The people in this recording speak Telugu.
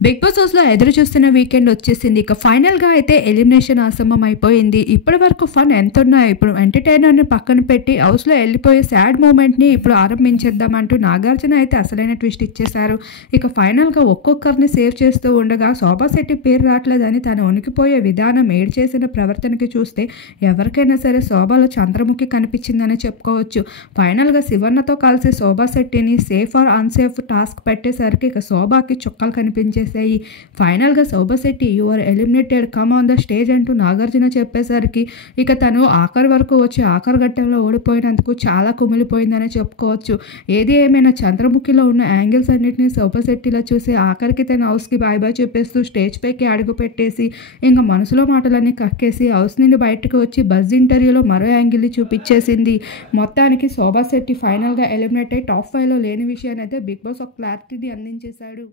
బిగ్ బాస్ హౌస్‌లో ఎదురు చూస్తున్న వీకెండ్ వచ్చేసింది. ఇక ఫైనల్‌గా అయితే ఎలిమినేషన్ ఆసమం అయిపోయింది. ఇప్పటి వరకు ఫన్ ఎంతున్నా ఇప్పుడు ఎంటర్‌టైనర్‌ని పక్కన పెట్టి హౌస్‌లో ఎళ్ళిపోయే సాడ్ మూమెంట్‌ని ఇప్పుడు ఆరంభించేద్దాం అంటూ నాగార్జున అయితే అసలైన ట్విస్ట్ ఇచ్చేశారు. ఇక ఫైనల్‌గా ఒక్కొక్కరిని సేవ్ చేస్తూ ఉండగా శోభా శెట్టి పేరు రావట్లేదని తను వణికిపోయే విధానం, ఏడ్ చేసిన ప్రవర్తనకి చూస్తే ఎవరికైనా సరే శోభలో చంద్రముఖి కనిపించిందనే చెప్పుకోవచ్చు. ఫైనల్‌గా శివన్నతో కలిసి శోభా శెట్టిని సేఫ్ ఆర్ అన్‌సేఫ్ టాస్క్ పెట్టేసరికి ఇక శోభాకి చుక్కలు కనిపించేసాయి. ఫైనల్‌గా Shobha Shetty you are eliminated come on the stage అంటూ నాగార్జున చెప్పేసరికి ఇక తను ఆఖరి వరకు వచ్చి ఆఖరి ఘట్టంలో ఓడిపోయినందుకు చాలా కుమిలిపోయిందనే చెప్పుకోవచ్చు. ఏది ఏమైనా చంద్రముఖిలో ఉన్న యాంగిల్స్ అన్నిటిని శోభా శెట్టిలా చూసి ఆఖరికి తన హౌస్‌కి బాయ్ బాయ్ చెప్పేస్తూ స్టేజ్ పైకి అడుగు పెట్టేసి ఇంకా మనసులో మాటలన్నీ కక్కేసి హౌస్ నుండి బయటకు వచ్చి బజ్ ఇంటర్వ్యూలో మరో యాంగిల్ని చూపించేసింది. మొత్తానికి శోభా శెట్టి ఫైనల్‌గా ఎలిమినేట్ అయ్యి టాప్ 5లో లేని విషయాన్ని అయితే బిగ్ బాస్ ఒక క్లారిటీని అందించేశాడు.